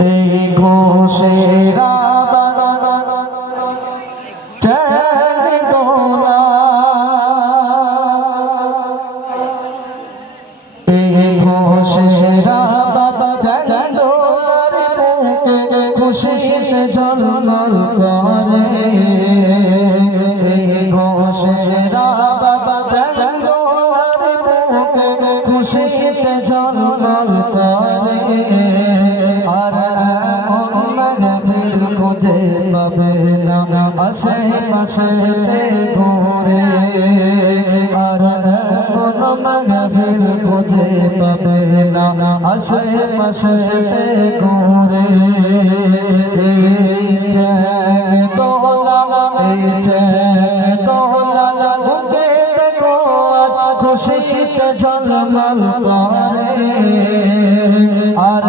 এই ঘোষেরা চলে দোলা এই ঘোষেরা বাবা চলে দোলার বুকে খুশিতে ঝলমল করে এই ঘোষেরা বাবা চলে দোলার বুকে খুশিতে ঝলমল করে পাবে না আশে পাশে ঘুরে আর কোন মাহফিল খুঁজে পাবে না আশে পাশে ঘুরে বুকে দেখো খুশিতে ঝলমল করে আর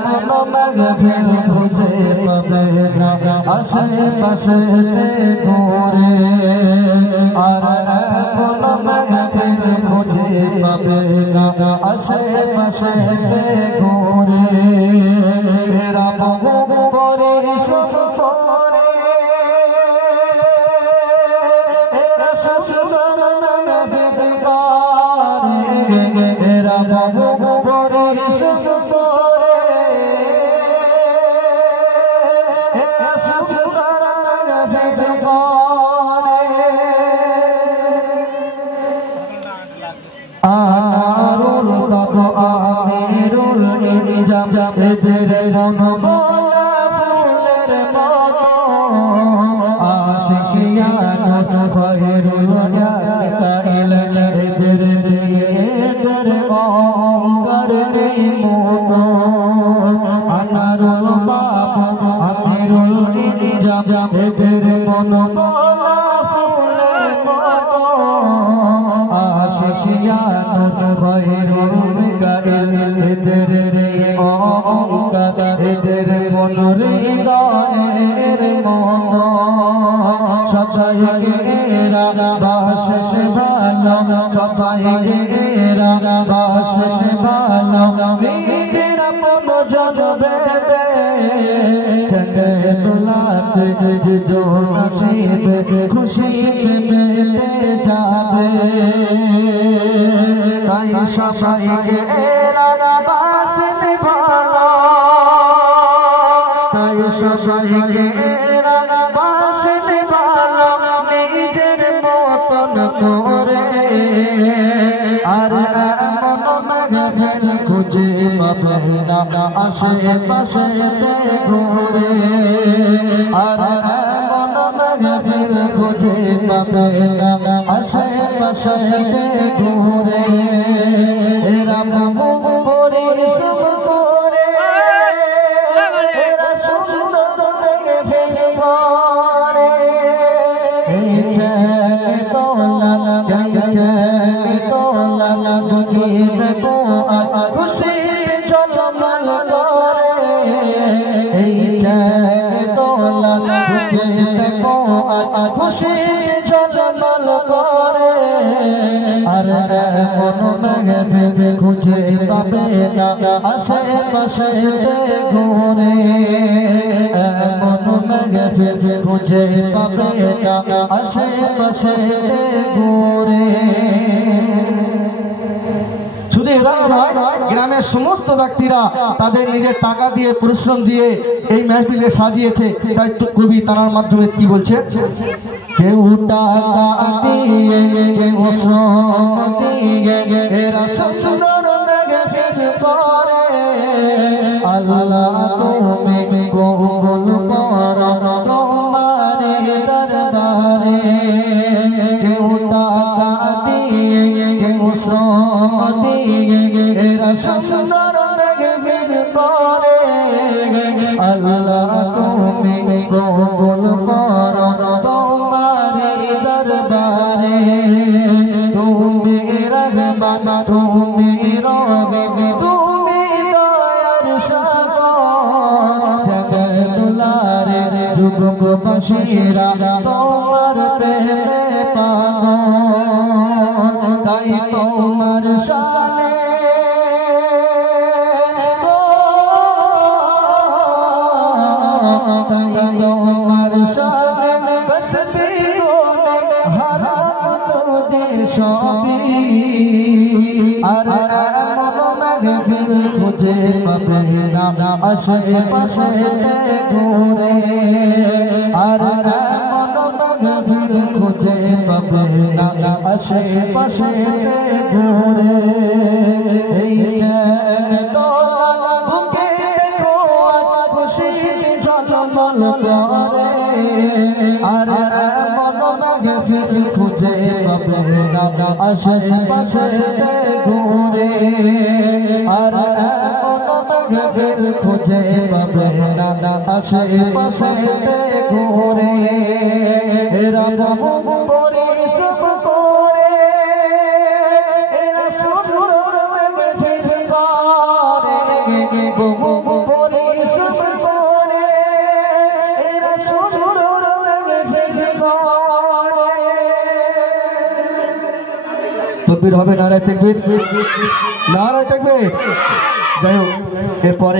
কোন মাহফিল খুঁজে পাবে না আশে পাশে ঘুরে আর কোন মাহফিল খুঁজে পাবে না আশে পাশে ঘুরে রাম করে সফরে রাসূল মাহফিল করে রাম করে সফরে আরুল বাবা আমিরুল ইনজাম এদের মন গোলা ফুলের মতো আশিকিয়াত খয়রুল ইয়াতাইল এদের এদের অঙ্গর মতো আনারুল বাবা আমিরুল ইনজাম এদের মন গোলা ফুলের মতো আশিকিয়াত খয়রুল মিকাইল এদের অঙ্গর এদের মনের গায়ের মতো সবাইকে এরা বাসে ভালো সবাইকে এরা বাসে ভালো নিজের আপন জজবে থেকে তোলাতে যে নসিবে খুশিতে পেতে যাবে তাই সবাইকে এরা বাসে ভালো তাই সবাইকে এরা বাসে ভালো নিজের মতন করে আর এমন মাহফিল খুঁজে পাবে না আশে পাশে ঘুরে আর এমন মাহফিল খুঁজে পাবে না আশে পাশে ঘুরে রাম করে করে খুশি ঝলমল করে আর কোন মাহফিল খুঁজে পাবে না আশে পাশে ঘুরে কোন মাহফিল খুঁজে পাবে না আশে পাশে ঘুরে গ্রামের সমস্ত ব্যক্তিরা তাদের নিজের টাকা দিয়ে পরিশ্রম দিয়ে এই মাহফিলকে সাজিয়েছে তাই কবি তার মাধ্যমে কি বলছে কেউ টাকা দিয়ে কেউ শ্রম দিয়ে এরা সুন্দর মাহফিল করে আল্লাহ তুমি কবুল করো তোমারে দরবারে কেউ টাকা দিয়ে কেউ শ্রম দিয়ে এরা সুন্দর মাহফিল করে আল্লাহ তুমি কবুল করো তোমারে দরবারে তুমি রহমান তুমি রহিম তুমি দয়ার সাগর জগৎ দুলারে যুগবাসীরা তোমার প্রেমে পাগল তাই তোমার শানে সবই আর এমন মেঘের খুঁজে পাবে না আশেপাশে ঘুরে আর এমন মেঘের খুঁজে পাবে না আশেপাশে ঘুরে এই যে দোলা বুকে দেখো আজ খুশি ঝলমল করে আর এমন মেঘের খুঁজে পাবে না আশেপাশে ঘুরে আর এমন মেঘের খুঁজে পাবে না আশেপাশে ঘুরে এরা বহু পরিশ্রম করে এরা সুন্দর মেঘের করে বহু পরিশ্রম করে এরা সুন্দর মেঘের করে তকবীর হবে নারায়ে তাকবীর নারায়ে তাকবীর যাই হোক এরপরে